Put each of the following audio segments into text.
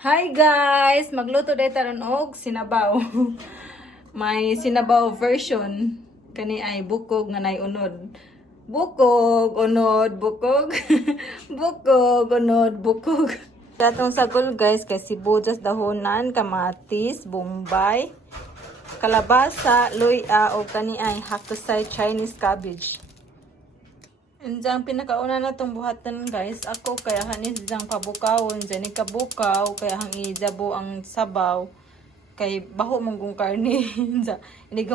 Hi guys! Magluto day taron og sinabaw. May sinabaw version. Kani ay bukog nga nay unod. Bukog, unod, bukog. Bukog, unod, bukog. Datong sagol guys kay sibuyas, dahonan, kamatis, bombay, kalabasa, luya o kani ay haktusay Chinese cabbage. And ang pinakauna na itong buhatan guys, ako kaya hanis diyang pabukawon, dyan ikabukaw, kaya hang ijabo ang sabaw, kay baho mong kong karni. Hindi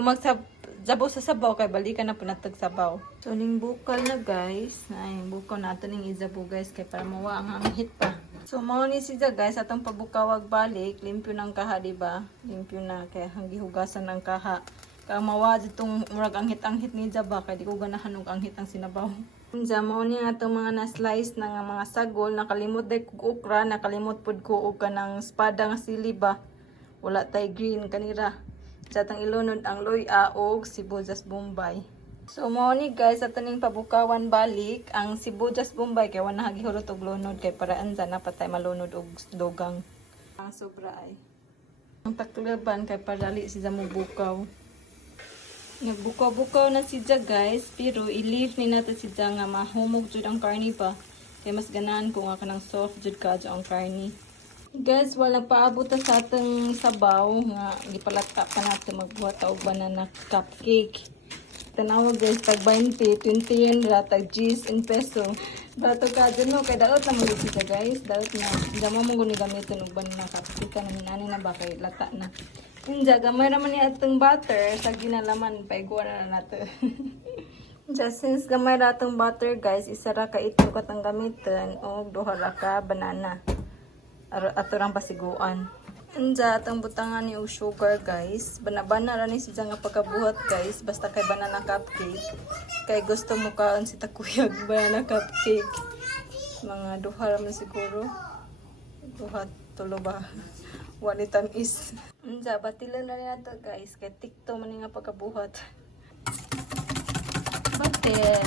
jabo sa sabaw, kay balikan na po natag sabaw. So, ning bukal na guys, ay bukaw nato ning ijabo guys, kay para mawa ang hangit pa. So, mao ni siya guys, atong pabukawag balik, limpyo ng kaha, diba? Limpyo na, kaya hang gihugasan ng kaha. Kaya mawa ditong murag anghit-anghit ni Jaba, kaya di ko ganahan og anghit ang sinabaw. Unsa mao ni atong mga na-slice na mga sagol, nakalimot day kog okra, nakalimot pud ko og kanang espada nga sili ba. Wala tay green kanira. Sa tang ilunod ang luya og sibuyas bombay. So mao ni guys ning pabukawan balik ang sibuyas bombay kay wala gihulot og lunod kay para ansa na patay malunod og dogang. Ang sobra ay. Ang takleban kay padali siya mo bukaw. Nagbukaw-bukaw na siya guys, pero i-leave ni natin siya nga mahumog jud ang karni pa. Kaya mas ganahan ko nga kanang soft jud ka ang karni. Guys, walang paabot sa atong sabaw nga gipalata pa natin magbuhat og banana cupcake. Tanawa guys, tag 20, 20 yen ra, tag G's in peso. Bato ka dyan no, kay daot na mo siya guys. Daot na, dama mo guni gamitin og banana cupcake. Kanang hinani na ba kay lata na. Inja, gamay naman ni atong butter sa ginalaman, paiguan na nato. Just since gamay ra atong butter guys, isa ra ka ito katang gamitin o duha ra ka banana. Ato rang pasiguan. Inja, atong butangan ni og sugar guys. Banabana ra ni siya nga pagkabuhat guys, basta kay banana cupcake. Kay gusto mo kaon si takuyag banana cupcake. Mga duha ra man siguro. Duha, tulo ba? Walitan is. Unsa batilan na nato guys kay tikto man nga pagkabuhat. Batil.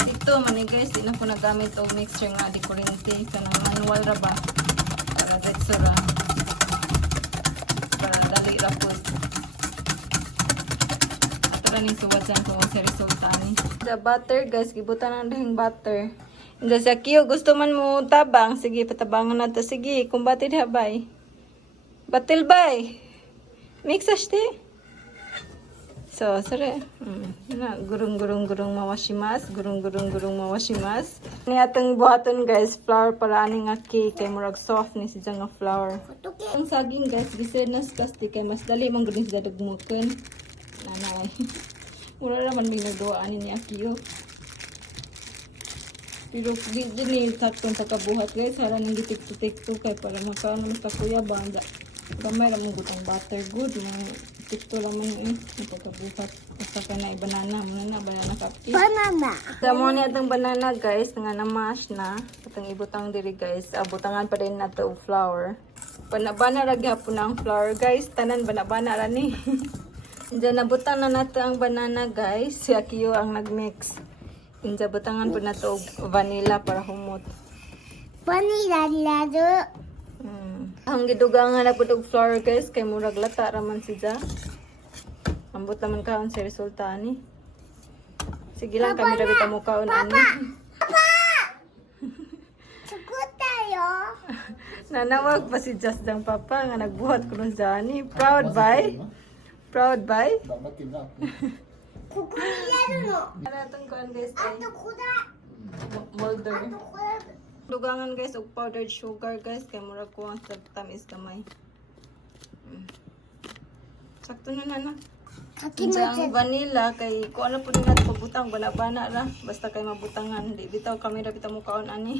Tikto man ni guys di na ko nagamit og mixture nga di kuryente kanang manual ra ba para diretso ra. Para dali ra pud. Ato ra ning suwadyan ko sa resulta ani. The butter guys gibutan na ding butter. Inda sa kiyo gusto man mo tabang, sige patabangan nato, sige kumbatid habay. Batil bay. Mix ashte. So, sore. Na gurung mawashimasu. Gurung mawashimasu. Ni atong buhaton guys, flour para ani nga cake kay murag soft ni si nga flour. Ang saging guys, bisan na plastic kay mas dali man gud sa dugmuken. Nanay. Mura ra man may nagduwa ani ni Akiyo. Pero di ni taktong pagkabuhat guys, hala nang gitik-tikto kay para makaano mas kakuya banda. Gamay ra mong gutang butter good na tikto lang man ang pagkabuhat. Basta ka na banana mo na banana cupcake. Banana. Damo ni atong banana guys nga na-mash na. Katong ibutang diri guys. Butangan pa din nato og flour. Banabana ra gyapon ang flour guys. Tanan banabana ra ni. Diyan nabutang na nato ang banana guys. Si Akiyo ang nagmix. Inja butangan po nato og vanilla para humot. Vanilla lado. Ang gidugangan na po og flour guys kay murag lata raman siya. Ambot naman kaon sa resulta ani. Sige lang kami ra bitaw mo kaon ani. Papa! Sugot tayo. Nanawag pa si Just dang papa nga nagbuhat kuno sa ani. Proud by? Proud by? Kukuya no. Ara tong kaon guys. Ato kuda. Molder. Dugangan guys og powdered sugar guys kay murag ko ang tamis gamay. Sakto na na. Ang vanilla kay ko ano pud nato pagbutang bana-bana ra basta kay mabutangan di bitaw kami ra bitaw mo kaon ani.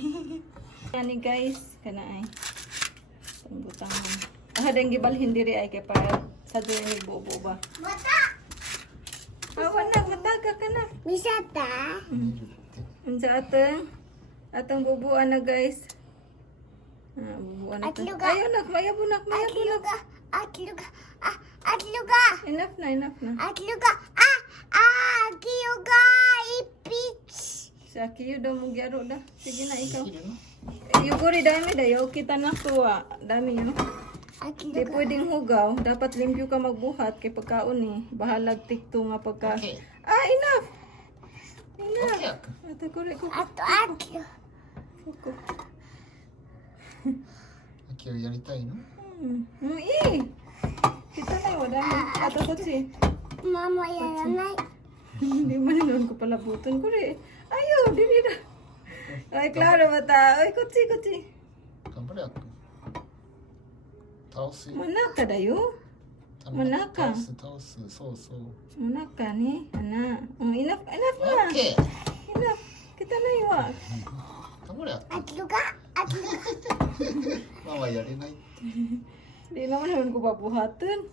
Ani guys kana ay. Pagbutangan. Dang gibalhin diri ay kay para sa diri ni buo ba. Bata. Awan na mataga ka na. Misata. Unsa atong bubuan na guys. Bubuan na. Ayaw nak, mayabunak. Atluga. Enough na. Atluga. Akiyo ga ipich. Sa Akiyo daw mo gyaro da. Sige na ikaw. Yuguri dami dayo. Kita na tuwa. Dami yun. Di pwedeng hugaw. Dapat limpyo ka magbuhat kay pagkaon eh. Bahalag tikto nga pagka... Okay. Ah, enough! Enough! Okay. Ate, kore ko. Aki をやりたいの Mo eh! Kita na yun. Dami. Ato ko si. Mama, yaranay. Hindi man nun ko pala buton. Kore. Ayo, dili na. Ay, klaro mata. Ay, kutsi, kutsi. 頑張れ、あっくん。倒すよ。 Manaka dayo. 倒す、倒す。そうそう。 Manaka ni. Ana. Enough, enough na. OK! Enough. Kita na yun. 頑張れ、あっくん。ママやれないって。 Di naman naman ko pabuhatin.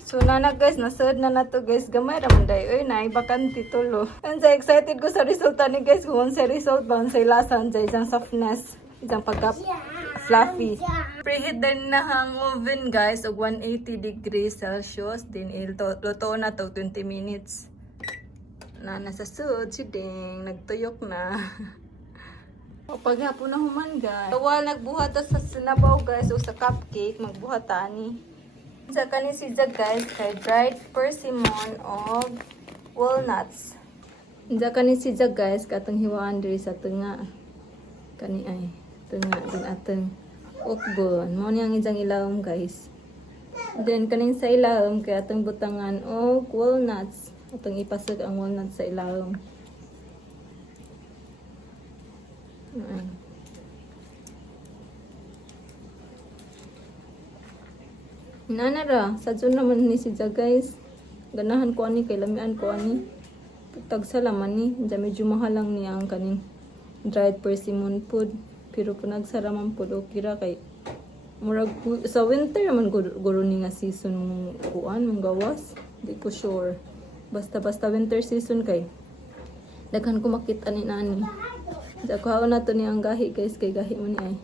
So na guys, nasud na to guys. Gamay raman day. Uy, naibakanti tulo. And sa excited ko sa resulta ni guys. Kung sa result ba, sa ilasan, sa isang softness, isang pagka fluffy. Preheat din na hang oven guys, og 180 degrees Celsius. Then luto na to 20 minutes. Na nasa sud, siding, nagtuyok na. O paghapon na human guys. Kawal nagbuhat sa sinabaw guys o sa cupcake, magbuhat ani. Sa kani si Jag guys kay dried persimmon o walnuts. Sa kani si Jag guys katong hiwaan diri sa tunga. Kani ay tunga din atong ukbon. Mao ni ang ijang ilawom guys. Then kaning sa ilawom kay atong butangan og walnuts. Atong ipasag ang walnuts sa ilawom. Nanara, sadyo naman ni si Jag guys. Ganahan ko ani kay lamian ko ani. Tagsa laman ni, medyo mahal lang niya ang kaning dried persimmon food. Pero kung nagsaraman po okay ra kay murag sa winter man guro ni nga season mong kuan mong gawas. Di ko sure. Basta winter season kay daghan ko makita ni nani. Kuhaon na to ni ang gahi guys, kay gahi mo ni ay.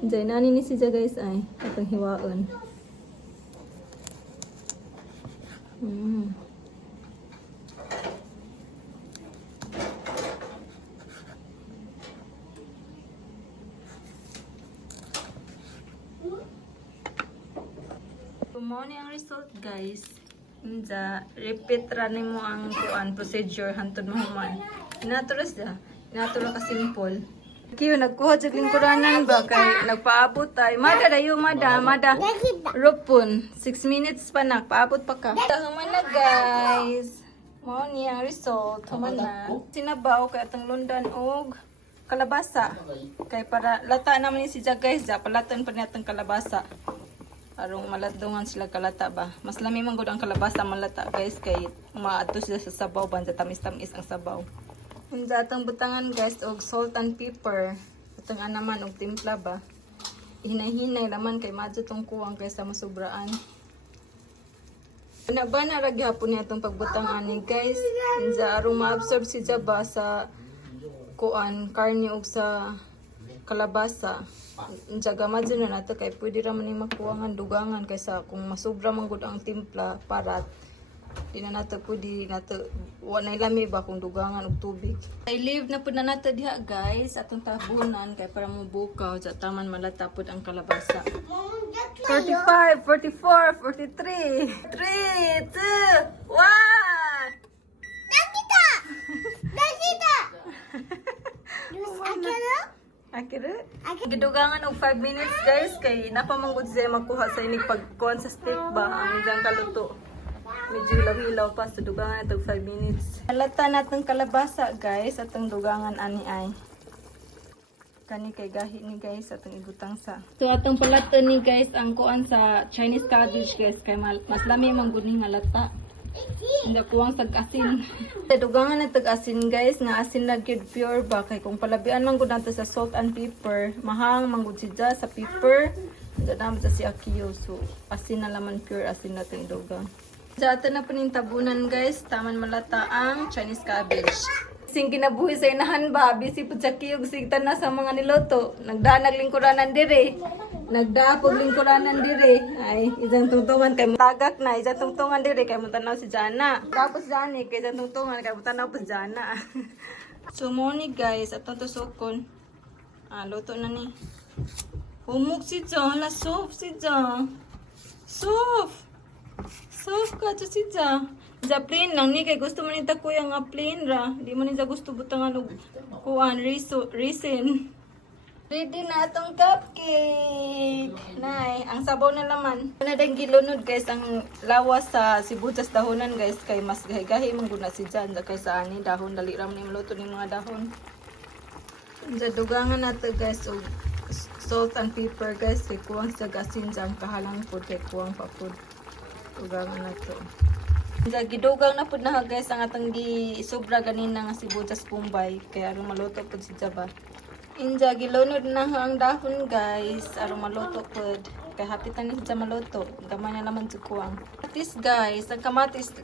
Diyan nani ni si Jag guys ay, atong hiwaon. Mao ni ang result guys. Repeat ra nimo ang kuan procedure hantod mo human. Natural siya. Natural ka simple. Kiyo nagkuha sa lingkuranan ba kay nagpaabot ay mada dayo mada rupon 6 minutes pa na paabot pa ka. Human na guys. Mao ni ang result human na. Sinabaw kay atong lundan og kalabasa. Kay para lata naman ni si Jag guys, palatan pa ni atong kalabasa. Arong maladungan sila kalata ba. Mas lami man gud ang kalabasa malata guys kay umaadto sila sa sabaw bansa tamis-tamis ang sabaw. Unsa atong butangan guys og salt and pepper. Atong anaman og timpla ba. Hinay-hinay naman kay madyo tong kuwang kaysa masubraan. Bana ra gyapon ni atong pagbutang ani guys. Unsa arong ma-absorb si Jaba sa kuan karne og sa kalabasa. Unsa gamadyo na nato kay pwede ra man ni makuwangan dugangan kaysa kung masobra man gud ang timpla parat. Di na nato pwede nato wanay lami ba kung dugangan og tubig. I leave na pud na nato diha guys atong tabunan kay para mo bukaw sa taman malata pud ang kalabasa. 45, 44, 43. 3, 2, 1. Nakita! Nakita! Akira? Gidugangan og 5 minutes guys kay napamanggod siya makuha sa inig pagkuhan sa stick ba ang isang kaluto. Medyo hilaw-hilaw pa sa dugangan itong 5 minutes. Halata natong kalabasa guys atong dugangan ani ay. Kani kay gahi ni guys atong ibutang sa. So atong palato ni guys ang kuan sa Chinese cabbage guys kay mas lami man gud ni nga lata. Hindi kuwang sag-asin. Dugangan na tag-asin guys, nga asin na gyud pure ba kay kung palabian man gud nato sa salt and pepper, mahang man gud siya sa pepper. Dadam sa si Akiyo so asin na laman pure asin na tong dugang. Sa ato na paning tabunan guys, taman malata ang Chinese cabbage. Sing kinabuhi sa inahan ba, busy pud sa Akiyo sigtan na sa mga niloto. Nagdaan naglingkuranan dire. nagdapog lingkuranan dire. Ay, isang tungtungan kay tagak na, isang tungtungan dire kay mutanaw si Jana. Tapos Jani kay isang tungtungan kay mutanaw pa si Jana. So mo ni guys, atong tusukon. Luto na ni. Humok si Ja, hala soup si Ja. Soup. Soup ka to si Ja. Ja plain lang ni kay gusto man nita kuya nga plain ra. Di man niya gusto butang ano kuan reason. Ready na atong cupcake. Nay, ang sabaw na laman. Na dang gilunod guys ang lawas sa sibuyas dahonan guys kay mas gahi-gahi man guna si Jan kaysa ani dahon dali ram ni maluto ni mga dahon. Sa dugangan nato guys og salt and pepper guys kay kuwang sa gasin jam kahalang pud kay kuwang pa pud. Dugangan nato. Sa gidugang na pud na guys ang atong gi sobra ganina nga sibuyas pumbay kay aron maluto pud si Jaba. Inja gilunod na ang dahon guys aron maluto pud kay hapitan ni sa maluto gamay na naman si kuwang. Kamatis guys, ang kamatis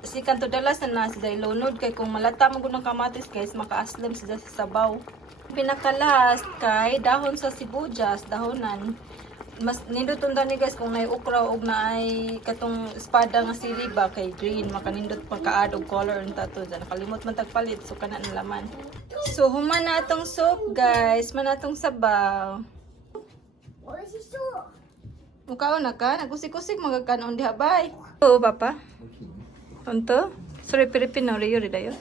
si kanto dalas na si lunod kay kung malata mo gunang kamatis guys makaaslam siya sa sabaw. Pinakalas kay dahon sa sibuyas dahonan. Mas nindot ni guys kung nay okra og naay katong espada nga sili ba kay green makanindot pagka-add og color unta to dyan. Nakalimot man tagpalit so kana ang laman. So human na atong soup guys, man atong sabaw. Oishiso. Mukaw na ka, nagusik-usik magakanon diha bay. Oo papa. Tonto? Sorry Pilipino riyo dayo.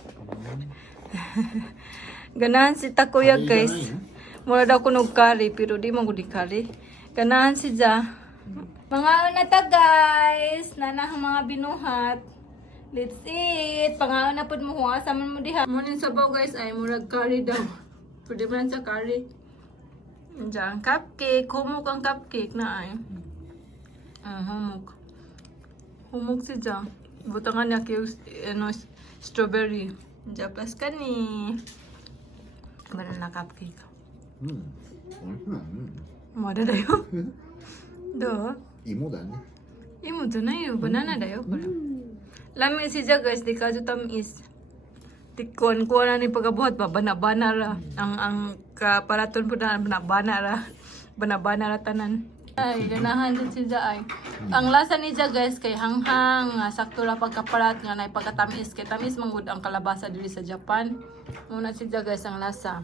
Ganahan si Takuya guys. Mura daw kunog curry pero di man gudi curry. Ganahan si Ja. Mga una ta guys, nanahang mga binuhat. Let's eat. Pangaon na pud mo huwasa man mo diha. Mo nin sabaw guys ay murag curry daw. Pwede man sa curry. Diyan, cupcake. Humok ang cupcake na ay. Humok. Humok si Ja. Butangan niya kay strawberry. Diyan, plus ka ni. Banana cupcake. Mada dayo. Do. 芋だね。 Imo to na yun. Banana dayo pala. Lami si Ja guys, di ka tamis. Tikon ko na ni pagkabuhat ba bana-bana ra. Ang kaparaton po na bana-bana ra. Bana-bana ra tanan. Ay, ganahan din si Ja ay. Ang lasa ni Ja guys kay hanghang, sakto ra pagkaparat nga nay pagkatamis kay tamis manggod ang kalabasa diri sa Japan. Muna si Ja guys ang lasa.